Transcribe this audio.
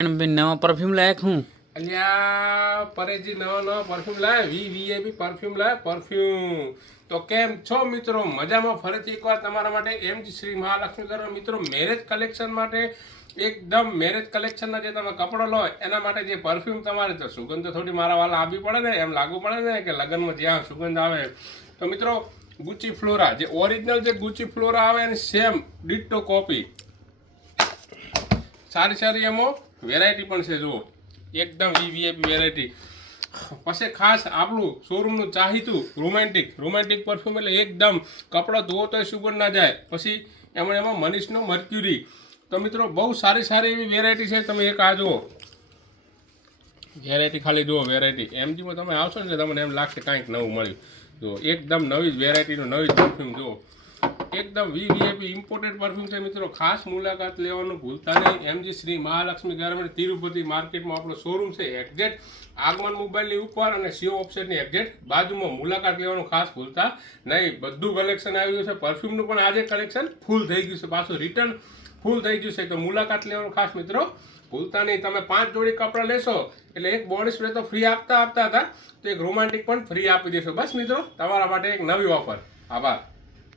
નવા પરફ્યુમ લાયક હું અલ્યા પરેશજી નવા પરફ્યુમ લાવે વીઆઈપી પરફ્યુમ લાવે પરફ્યુમ. તો કેમ છો મિત્રો? મજામાં? ફરીથી એકવાર તમારા માટે એમજી શ્રી મહાલક્ષ્મી કરવા મિત્રો મેરેજ કલેક્શન માટે એકદમ મેરેજ કલેક્શનના જે તમે કપડો લો એના માટે જે પરફ્યુમ તમારે તો સુગંધ તો થોડી મારા વાલા આપવી પડે ને, એમ લાગુ પડે ને કે લગ્નમાં જ્યાં સુગંધ આવે. તો મિત્રો ગુચી ફ્લોરા જે ઓરિજિનલ જે ગુચી ફ્લોરા આવે એની સેમ ડિટ્ટો કોપી સારી એમાં વેરાયટી પણ છે. જુઓ એકદમ વીવીઆઈપી વેરાયટી. પછી ખાસ આપણું શોરૂમનું ચાહીતું રોમેન્ટિક પરફ્યુમ એટલે એકદમ કપડો ધોવો તો સુગંધ ના જાય. પછી એમાં મનીષનો મર્ક્યુરી. તો મિત્રો બહુ સારી એવી વેરાયટી છે. તમે એક આ જુઓ વેરાયટી, ખાલી જુઓ વેરાયટી. એમજીમાં તમે આવશો ને એટલે તમને એમ લાગશે કાંઈક નવું મળ્યું. જુઓ એકદમ નવી જ વેરાયટીનું નવી જ પરફ્યુમ. જુઓ એકદમ વીવીઆઈપી ઇમ્પોર્ટેડ પરફ્યુમ છે મિત્રો. ખાસ મુલાકાત લેવાનું ભૂલતા નહીં. એમજી શ્રી મહાલક્ષ્મી ગાર્મેન્ટ તિરુપતિ માર્કેટમાં આપણો શોરૂમ છે. એક્ઝેક્ટ આગમન મોબાઈલની ઉપર અને સીઓ ઓફસેટની એક્ઝેક્ટ બાજુમાં. મુલાકાત લેવાનું ખાસ ભૂલતા નહીં. બધું કલેક્શન આવી ગયું છે. પરફ્યુમનું પણ આજે કલેક્શન ફૂલ થઈ ગયું છે, પાછું રિટર્ન ફૂલ થઈ ગયું છે. તો મુલાકાત લેવાનું ખાસ મિત્રો ભૂલતા નહીં. તમે 5 જોડી કપડાં લેશો એટલે એક બોડી સ્પ્રે તો ફ્રી આપતા હતા, તો એક રોમેન્ટિક પણ ફ્રી આપી દેશો. બસ મિત્રો તમારા માટે એક નવી ઓફર. આભાર.